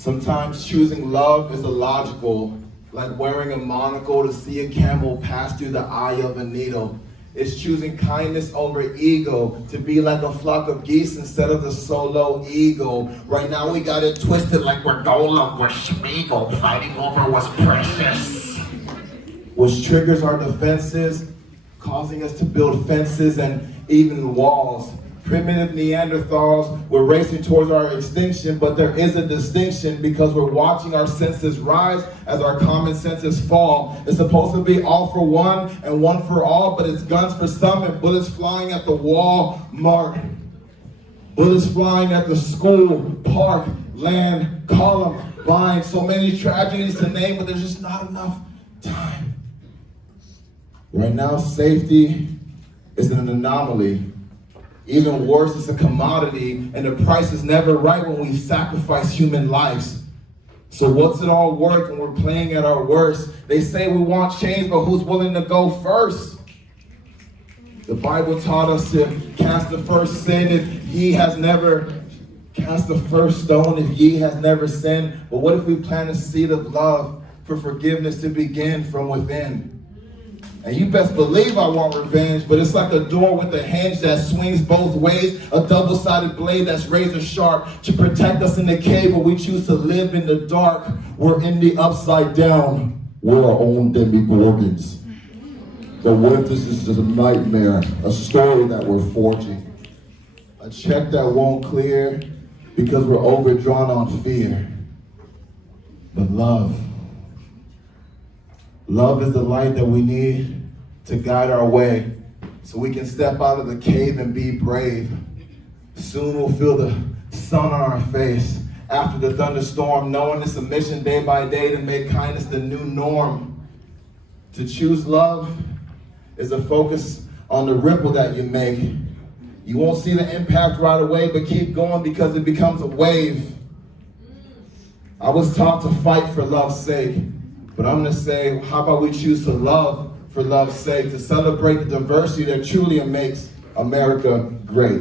Sometimes choosing love is illogical, like wearing a monocle to see a camel pass through the eye of a needle. It's choosing kindness over ego, to be like a flock of geese instead of the solo eagle. Right now we got it twisted like we're Golem, we're Schmeagol, fighting over what's precious. Which triggers our defenses, causing us to build fences and even walls. Primitive Neanderthals, we're racing towards our extinction, but there is a distinction because we're watching our senses rise as our common senses fall. It's supposed to be all for one and one for all, but it's guns for some and bullets flying at the Walmart. Bullets flying at the school, park, land, Columbine. So many tragedies to name, but there's just not enough time. Right now, safety is an anomaly. Even worse, it's a commodity, and the price is never right when we sacrifice human lives. So what's it all worth when we're playing at our worst? They say we want change, but who's willing to go first? The Bible taught us to cast the first sin if ye has never cast the first stone if ye has never sinned. But what if we plant a seed of love for forgiveness to begin from within? And you best believe I want revenge, but it's like a door with a hinge that swings both ways, a double-sided blade that's razor sharp to protect us in the cave where we choose to live in the dark. We're in the upside down. We're our own demigorgons. But what if this is just a nightmare, a story that we're forging? A check that won't clear because we're overdrawn on fear. But love. Love is the light that we need to guide our way so we can step out of the cave and be brave. Soon we'll feel the sun on our face after the thunderstorm, knowing it's a mission day by day to make kindness the new norm. To choose love is a focus on the ripple that you make. You won't see the impact right away, but keep going because it becomes a wave. I was taught to fight for love's sake. But I'm going to say, how about we choose to love for love's sake, to celebrate the diversity that truly makes America great.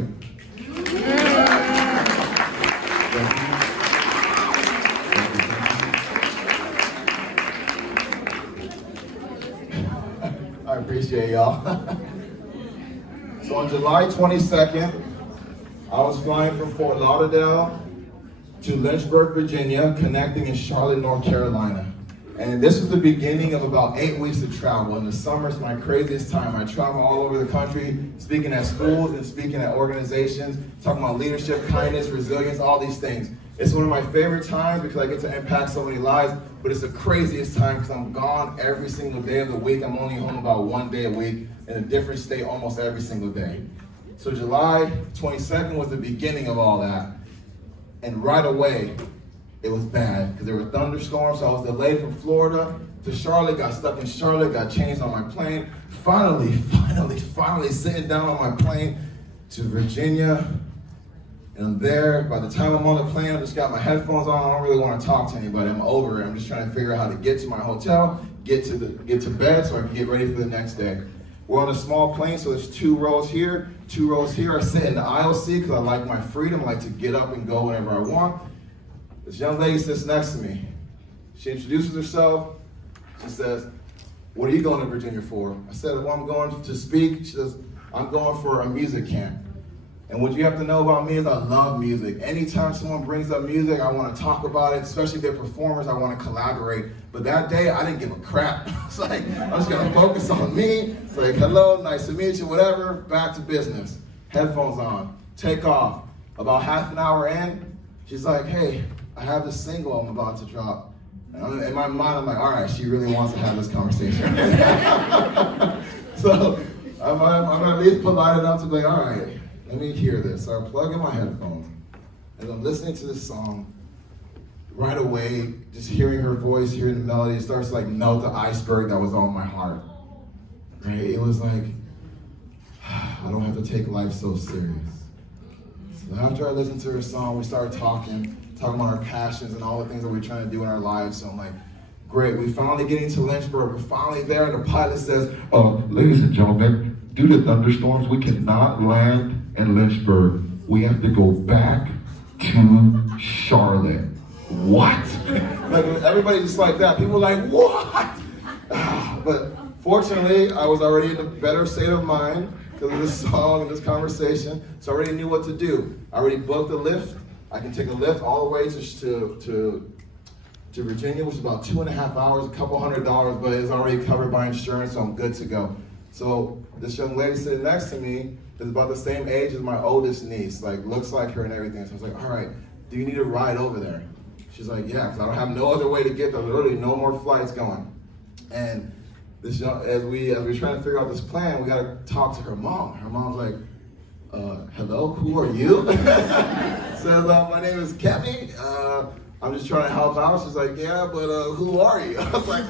I appreciate y'all. So on July 22nd, I was flying from Fort Lauderdale to Lynchburg, Virginia, connecting in Charlotte, North Carolina. And this was the beginning of about 8 weeks of travel. In the summer, it's my craziest time. I travel all over the country, speaking at schools and speaking at organizations, talking about leadership, kindness, resilience, all these things. It's one of my favorite times because I get to impact so many lives, but it's the craziest time because I'm gone every single day of the week. I'm only home about 1 day a week in a different state almost every single day. So July 22nd was the beginning of all that. And right away, it was bad because there were thunderstorms, so I was delayed from Florida to Charlotte, got stuck in Charlotte, got changed on my plane. Finally sitting down on my plane to Virginia. And I'm there. By the time I'm on the plane, I just got my headphones on. I don't really want to talk to anybody. I'm over it. I'm just trying to figure out how to get to my hotel, get to bed so I can get ready for the next day. We're on a small plane, so there's 2 rows here, 2 rows here. I sit in the aisle seat because I like my freedom. I like to get up and go whenever I want. This young lady sits next to me. She introduces herself. She says, "What are you going to Virginia for?" I said, "Well, I'm going to speak." She says, "I'm going for a music camp." And what you have to know about me is I love music. Anytime someone brings up music, I want to talk about it, especially if they're performers, I want to collaborate. But that day, I didn't give a crap. It's like, I'm just going to focus on me. It's like, hello, nice to meet you, whatever, back to business. Headphones on, take off. About half an hour in, she's like, "Hey, I have this single I'm about to drop." And in my mind, I'm like, all right, she really wants to have this conversation. So I'm at least polite enough to be like, all right, let me hear this. So I plug in my headphones, and I'm listening to this song. Right away, just hearing her voice, hearing the melody, it starts to like melt the iceberg that was on my heart. Right? It was like, I don't have to take life so serious. So after I listened to her song, we started talking about our passions and all the things that we're trying to do in our lives. So I'm like, great, we finally getting to Lynchburg. We're finally there, and the pilot says, "Ladies and gentlemen, due to thunderstorms, we cannot land in Lynchburg. We have to go back to Charlotte." what? Like everybody just like that. People were like, what? But fortunately, I was already in a better state of mind because of this song and this conversation, so I already knew what to do. I already booked a lift. I can take a lift all the way to Virginia, which is about 2.5 hours, a couple $100, but it's already covered by insurance, so I'm good to go. So this young lady sitting next to me is about the same age as my oldest niece, like looks like her and everything. So I was like, all right, do you need a ride over there? She's like, yeah, because I don't have no other way to get there. Literally no more flights going. And this young, as we trying to figure out this plan, we got to talk to her mom. Her mom's like, hello, who are you? Says, my name is Kemi. I'm just trying to help out. She's like, yeah, but who are you? I was like,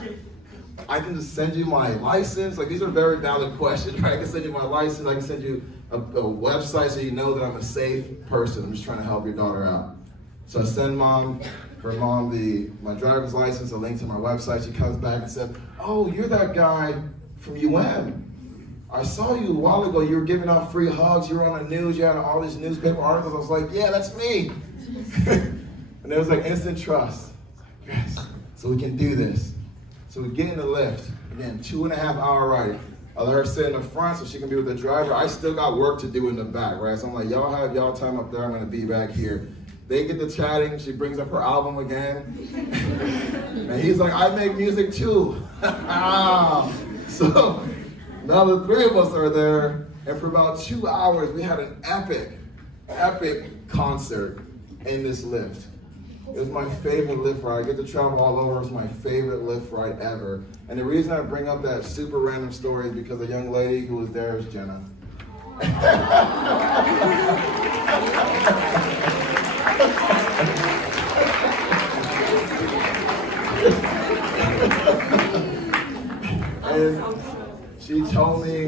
I can just send you my license. Like, these are very valid questions, right? I can send you my license. I can send you a website so you know that I'm a safe person. I'm just trying to help your daughter out. So I send her mom my driver's license, a link to my website. She comes back and says, oh, you're that guy from UM. I saw you a while ago. You were giving out free hugs. You were on the news. You had all these newspaper articles. I was like, yeah, that's me. And there was like instant trust. Like, yes, so we can do this. So we get in the lift. Again, 2.5-hour ride. I let her sit in the front so she can be with the driver. I still got work to do in the back, right? So I'm like, y'all have y'all time up there. I'm going to be back here. They get to chatting. She brings up her album again. And he's like, I make music too. So now the three of us are there. And for about 2 hours, we had an epic concert in this lift. It was my favorite lift ride. I get to travel all over. It's my favorite lift ride ever. And the reason I bring up that super random story is because the young lady who was there is Jenna. And she told me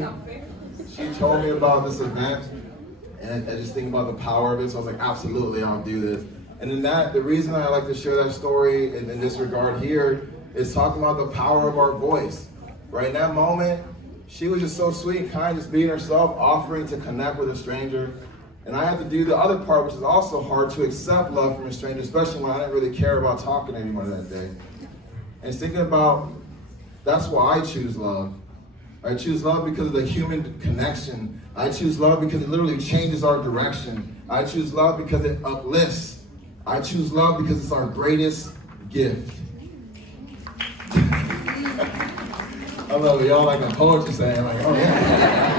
about this event, and I just think about the power of it. So I was like, absolutely, I'll do this. And in that, the reason I like to share that story in this regard here is talking about the power of our voice. Right in that moment, she was just so sweet and kind, just being herself, offering to connect with a stranger. And I had to do the other part, which is also hard, to accept love from a stranger, especially when I didn't really care about talking to anyone that day. And thinking about, that's why I choose love. I choose love because of the human connection. I choose love because it literally changes our direction. I choose love because it uplifts. I choose love because it's our greatest gift. I love it. Y'all like a poetry saying, like, oh yeah.